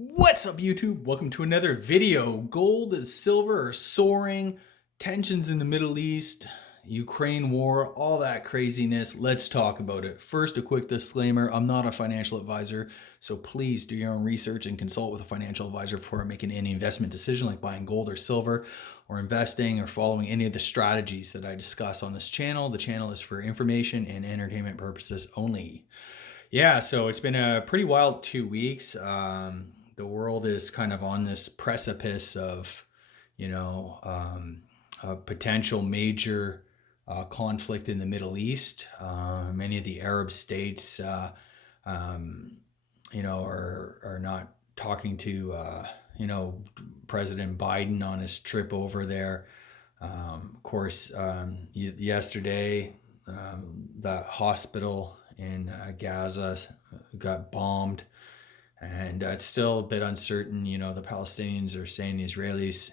What's up, YouTube? Welcome to another video. Gold, silver are soaring, tensions in the Middle East, Ukraine war, all that craziness. Let's talk about it. First, a quick disclaimer. I'm not a financial advisor, so please do your own research and consult with a financial advisor before making any investment decision like buying gold or silver or investing or following any of the strategies that I discuss on this channel. The channel is for information and entertainment purposes only. Yeah, so it's been a pretty wild 2 weeks. The world is kind of on this precipice of, a potential major conflict in the Middle East. Many of the Arab states, are not talking to, President Biden on his trip over there. Of course, yesterday, the hospital in Gaza got bombed, and it's still a bit uncertain. The Palestinians are saying the Israelis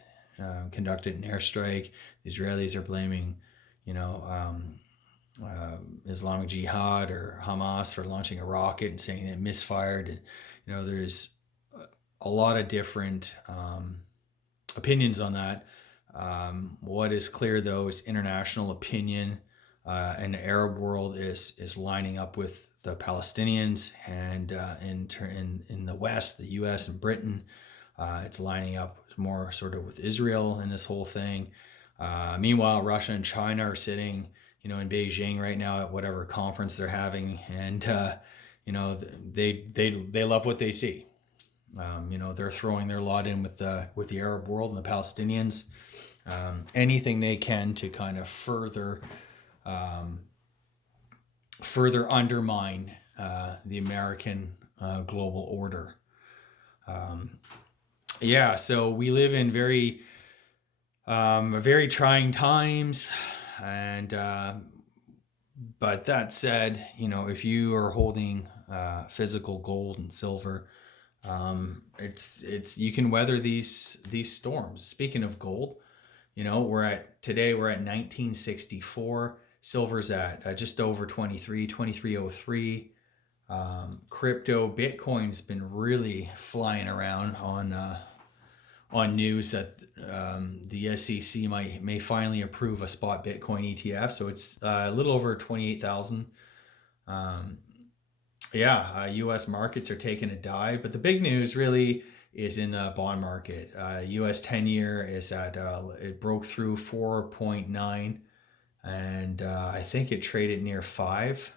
conducted an airstrike. The Israelis are blaming, Islamic Jihad or Hamas for launching a rocket and saying it misfired. And, there's a lot of different opinions on that. What is clear, though, is international opinion and the Arab world is lining up with the Palestinians, and in the West, the U.S. and Britain, it's lining up more sort of with Israel in this whole thing. Meanwhile, Russia and China are sitting, in Beijing right now at whatever conference they're having, and they love what they see. They're throwing their lot in with the Arab world and the Palestinians. Anything they can to kind of further undermine the American global order. So we live in very trying times, and but that said, if you are holding physical gold and silver, it's you can weather these storms. Speaking of gold, we're at 1964. Silver's at just over 2303. Crypto Bitcoin's been really flying around on news that the SEC may finally approve a spot Bitcoin ETF. So it's a little over 28,000. U.S. markets are taking a dive, but the big news really is in the bond market. U.S. 10-year is at, it broke through 4.9, and I think it traded near 5.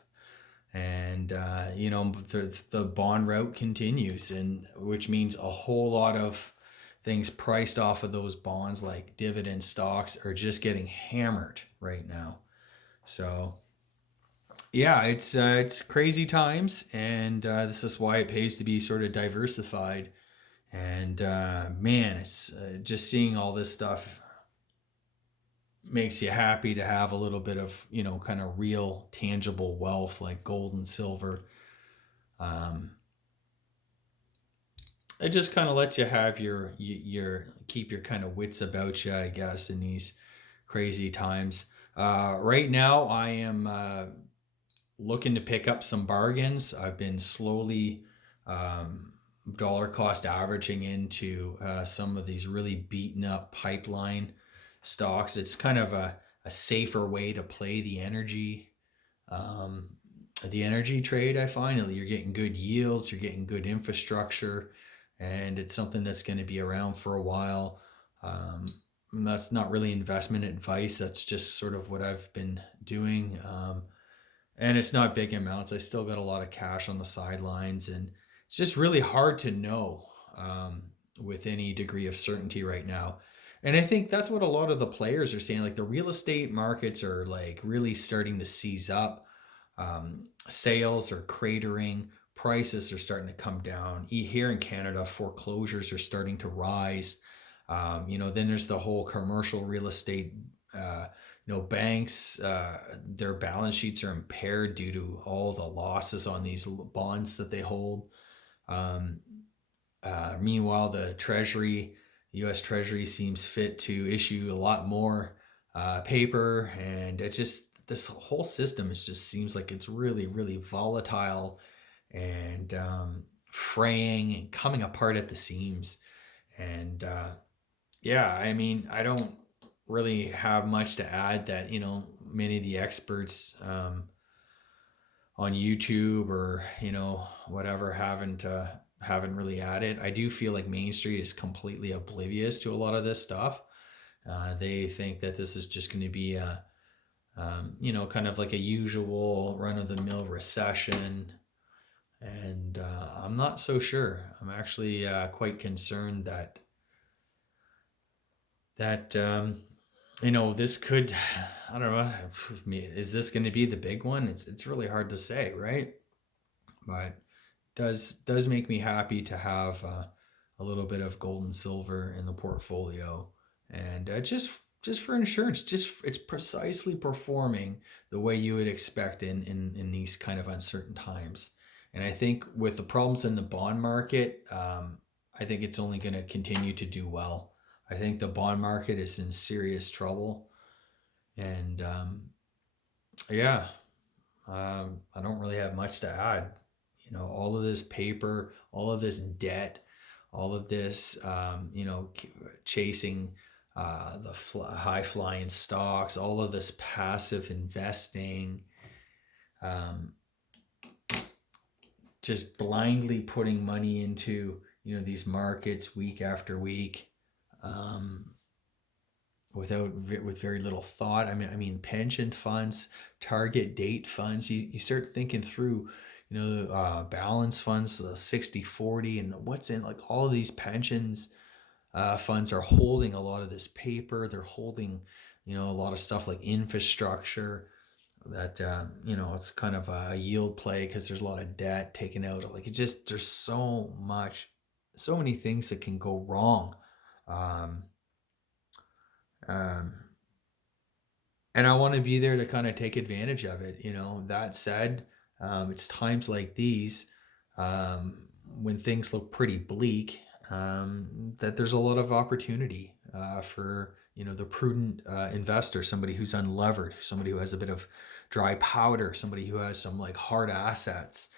And, the bond route continues, and which means a whole lot of things priced off of those bonds, like dividend stocks, are just getting hammered right now. So, yeah, it's crazy times, and this is why it pays to be sort of diversified. And man, it's just seeing all this stuff makes you happy to have a little bit of, kind of real tangible wealth like gold and silver. It just kind of lets you have your keep your kind of wits about you, I guess, in these crazy times. Right now, I am looking to pick up some bargains. I've been slowly dollar cost averaging into some of these really beaten up pipeline stocks. It's kind of a safer way to play the energy trade. I find you're getting good yields, you're getting good infrastructure, and it's something that's going to be around for a while. That's not really investment advice. That's just sort of what I've been doing. And it's not big amounts. I still got a lot of cash on the sidelines, and it's just really hard to know with any degree of certainty right now. And I think that's what a lot of the players are saying. Like, the real estate markets are like really starting to seize up. Sales are cratering. Prices are starting to come down. Here in Canada, foreclosures are starting to rise. Then there's the whole commercial real estate. Banks, their balance sheets are impaired due to all the losses on these bonds that they hold. Meanwhile, the U.S. Treasury seems fit to issue a lot more paper, and it's just, this whole system just seems like it's really, really volatile and fraying and coming apart at the seams. And yeah, I mean, I don't really have much to add that, many of the experts on YouTube or, whatever haven't really added. I do feel like Main Street is completely oblivious to a lot of this stuff. They think that this is just going to be a, kind of like a usual run of the mill recession. And I'm not so sure. I'm actually quite concerned that this could, I don't know, is this going to be the big one? It's really hard to say, right? But does make me happy to have a little bit of gold and silver in the portfolio, and just for insurance, just it's precisely performing the way you would expect in these kind of uncertain times. And I think with the problems in the bond market, I think it's only going to continue to do well. I think the bond market is in serious trouble, and yeah, I don't really have much to add. All of this paper, all of this debt, all of this, chasing the high flying stocks, all of this passive investing, um, just blindly putting money into these markets week after week, um, with very little thought. I mean, pension funds, target date funds. You start thinking through, balance funds, 60/40, and what's in like all of these pensions funds are holding a lot of this paper. They're holding, a lot of stuff like infrastructure that it's kind of a yield play because there's a lot of debt taken out. Like there's so many things that can go wrong. Um, um, and I want to be there to kind of take advantage of it. That said, it's times like these, when things look pretty bleak, that there's a lot of opportunity for the prudent investor, somebody who's unlevered, somebody who has a bit of dry powder, somebody who has some like hard assets,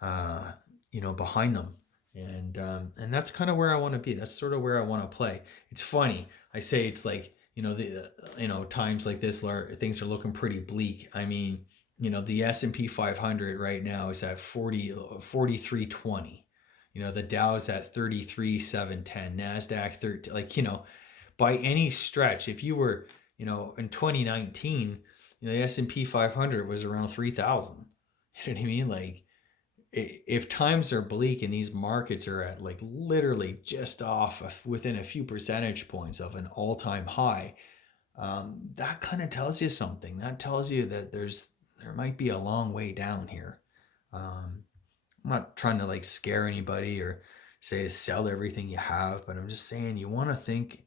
behind them. And that's kind of where I want to be. That's sort of where I want to play. It's funny. I say it's like, times like this where things are looking pretty bleak. I mean, the S&P 500 right now is at 4320. The Dow's at 33,710, NASDAQ 13, by any stretch, if you were, in 2019, the S&P 500 was around 3,000. You know what I mean? Like, if times are bleak and these markets are at like literally just off within a few percentage points of an all-time high, that kind of tells you something. That tells you that there might be a long way down here. I'm not trying to like scare anybody or say to sell everything you have, but I'm just saying you want to think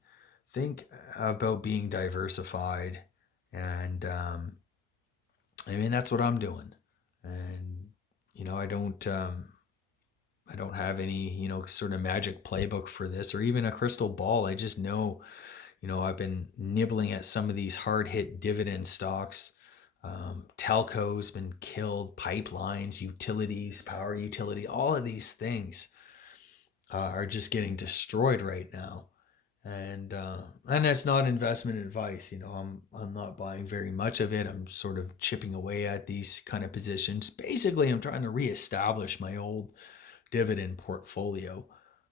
about being diversified. And I mean, that's what I'm doing. And I don't have any sort of magic playbook for this or even a crystal ball. I just know, I've been nibbling at some of these hard hit dividend stocks. Telco's been killed, pipelines, utilities, power utility, all of these things are just getting destroyed right now. And that's not investment advice. I'm not buying very much of it. I'm sort of chipping away at these kind of positions. Basically, I'm trying to reestablish my old dividend portfolio.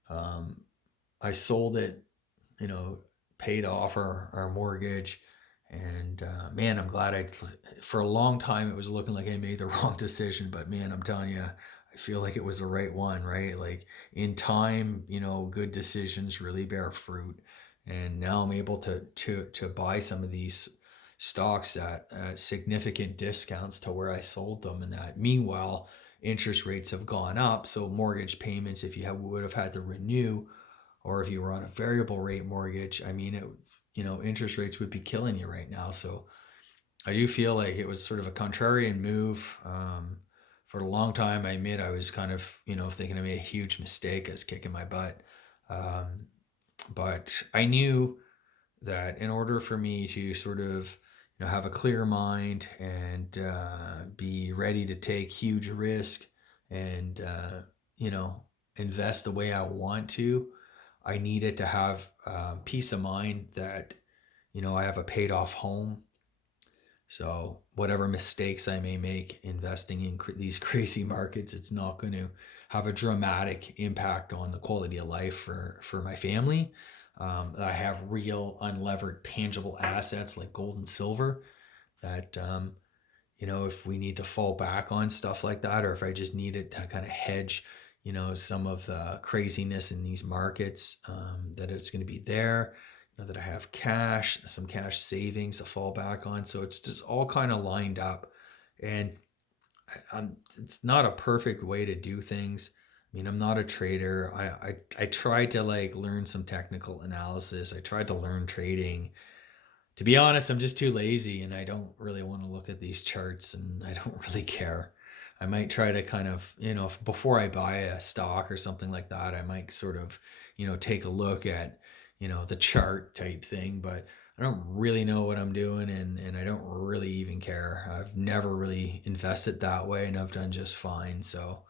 Um, I sold it, you know, paid off our mortgage, and man, I'm glad for a long time it was looking like I made the wrong decision, but man, I'm telling you, I feel like it was the right one, right? Like in time, good decisions really bear fruit. And now I'm able to buy some of these stocks at significant discounts to where I sold them. And that meanwhile, interest rates have gone up. So mortgage payments, if you would have had to renew, or if you were on a variable rate mortgage, I mean, interest rates would be killing you right now. So I do feel like it was sort of a contrarian move. For a long time, I admit I was kind of, thinking I made a huge mistake. I was kicking my butt. Um, but I knew that in order for me to sort of, have a clear mind and be ready to take huge risk and, invest the way I want to, I needed to have peace of mind that, I have a paid off home. So whatever mistakes I may make investing in these crazy markets, it's not going to have a dramatic impact on the quality of life for my family. I have real unlevered tangible assets like gold and silver that, if we need to fall back on stuff like that, or if I just need it to kind of hedge, some of the craziness in these markets, that it's going to be there, that I have cash, some cash savings to fall back on. So it's just all kind of lined up. And it's not a perfect way to do things. I mean, I'm not a trader. I tried to like learn some technical analysis. I tried to learn trading. To be honest, I'm just too lazy and I don't really want to look at these charts and I don't really care. I might try to kind of, before I buy a stock or something like that, I might sort of, take a look at, the chart type thing, but I don't really know what I'm doing and I don't really even care. I've never really invested that way and I've done just fine. So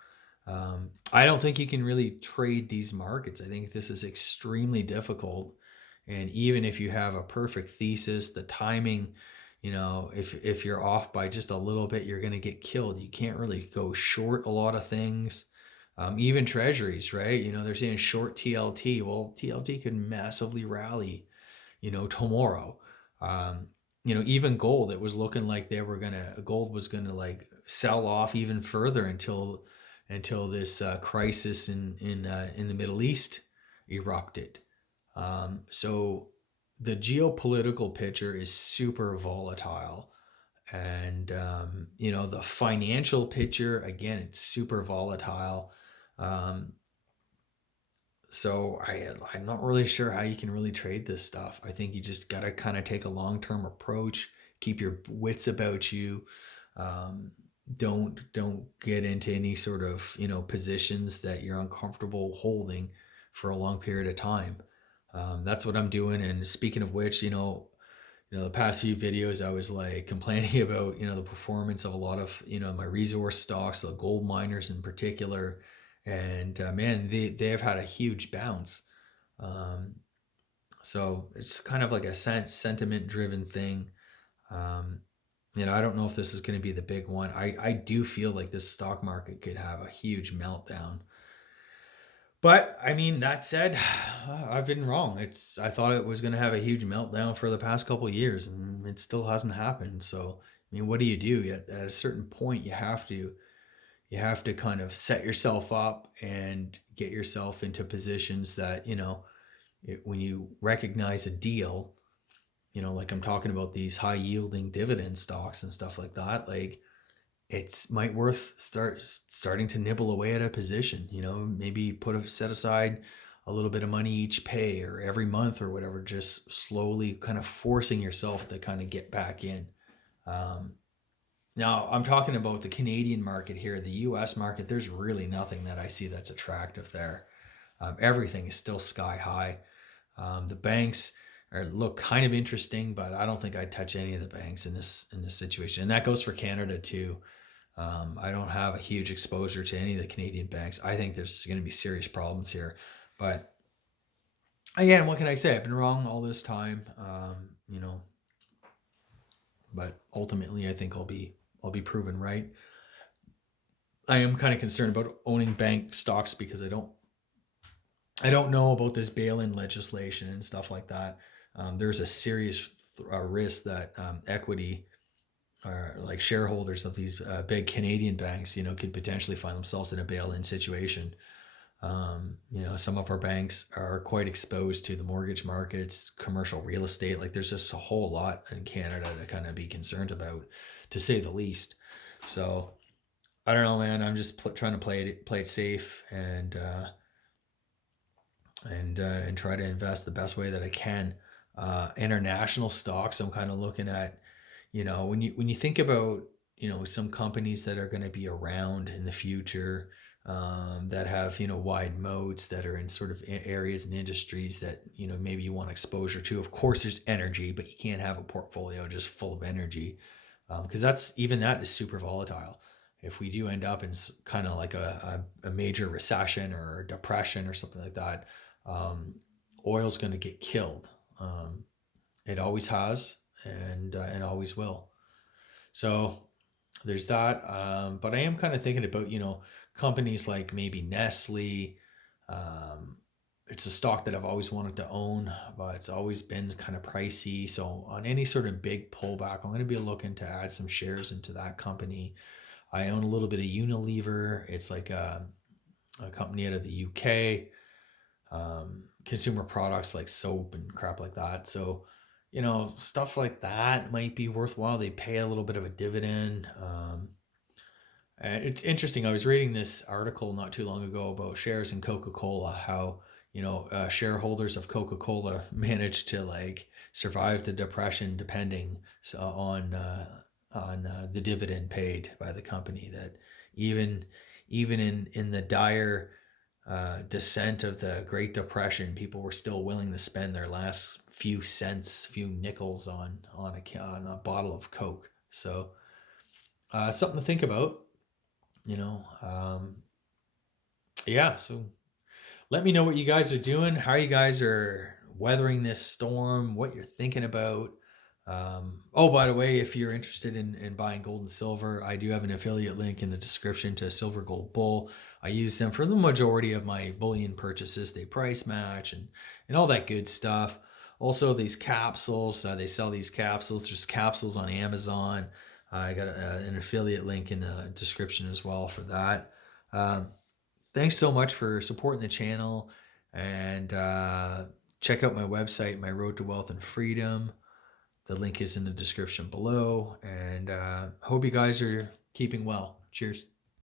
I don't think you can really trade these markets. I think this is extremely difficult. And even if you have a perfect thesis, the timing, if you're off by just a little bit, you're going to get killed. You can't really go short a lot of things. Even treasuries, right? They're saying short TLT. Well, TLT could massively rally, tomorrow. Um, even gold, it was looking like gold was gonna like sell off even further until this crisis in the Middle East erupted. So the geopolitical picture is super volatile. And, the financial picture, again, it's super volatile. Um, I'm not really sure how you can really trade this stuff. I think you just got to kind of take a long-term approach, keep your wits about you. Um, don't get into any sort of, positions that you're uncomfortable holding for a long period of time. That's what I'm doing. And speaking of which, the past few videos I was like complaining about, the performance of a lot of, my resource stocks, the gold miners in particular. And man, they've had a huge bounce. Um, so it's kind of like a sentiment driven thing. Um, I don't know if this is going to be the big one. I do feel like this stock market could have a huge meltdown. But I mean, that said, I've been wrong. I thought it was going to have a huge meltdown for the past couple of years, and it still hasn't happened. So, I mean, what do you do? At a certain point, you have to kind of set yourself up and get yourself into positions that when you recognize a deal, like I'm talking about these high yielding dividend stocks and stuff like that, like it's might worth starting to nibble away at a position, maybe set aside a little bit of money each pay or every month or whatever, just slowly kind of forcing yourself to kind of get back in. um, Now I'm talking about the Canadian market here. The US market, there's really nothing that I see that's attractive there. Everything is still sky high. The banks look kind of interesting, but I don't think I'd touch any of the banks in this situation. And that goes for Canada too. I don't have a huge exposure to any of the Canadian banks. I think there's going to be serious problems here. But again, what can I say? I've been wrong all this time. But ultimately, I think I'll be proven right. I am kind of concerned about owning bank stocks because I don't know about this bail-in legislation and stuff like that. There's a serious risk that equity or like shareholders of these big Canadian banks, could potentially find themselves in a bail-in situation. Some of our banks are quite exposed to the mortgage markets, commercial real estate. Like there's just a whole lot in Canada to kind of be concerned about, to say the least. So I don't know, man. I'm just trying to play it safe and try to invest the best way that I can. International stocks, I'm kind of looking at, when you think about, some companies that are going to be around in the future, that have, wide moats, that are in sort of areas and industries that, maybe you want exposure to. Of course, there's energy, but you can't have a portfolio just full of energy, because that is super volatile. if we do end up in kind of like a major recession or depression or something like that, oil's going to get killed. It always has, and always will. So there's that. But I am kind of thinking about, companies like maybe Nestle. Um, it's a stock that I've always wanted to own, but it's always been kind of pricey. So on any sort of big pullback, I'm going to be looking to add some shares into that company. I own a little bit of Unilever. It's like a company out of the UK, consumer products like soap and crap like that. So, stuff like that might be worthwhile. They pay a little bit of a dividend. And it's interesting. I was reading this article not too long ago about shares in Coca-Cola, how, shareholders of Coca-Cola managed to like survive the depression depending on the dividend paid by the company. That even in the dire descent of the Great Depression, people were still willing to spend their last few cents, few nickels on a bottle of Coke. So something to think about. you know um yeah, so let me know what you guys are doing, how you guys are weathering this storm, what you're thinking about. Oh, by the way, if you're interested in buying gold and silver, I do have an affiliate link in the description to Silver Gold Bull. I use them for the majority of my bullion purchases. They price match and all that good stuff. Also, these capsules, they sell these capsules. There's capsules on Amazon. I got an affiliate link in the description as well for that. Um, Thanks so much for supporting the channel, and check out my website, My Road to Wealth and Freedom. The link is in the description below, and hope you guys are keeping well. Cheers.